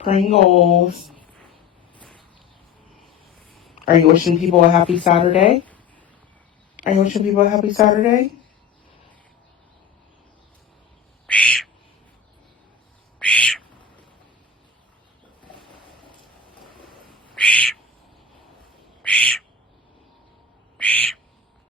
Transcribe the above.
Pringles. Are you wishing people a happy Saturday? Are you wishing people a happy Saturday?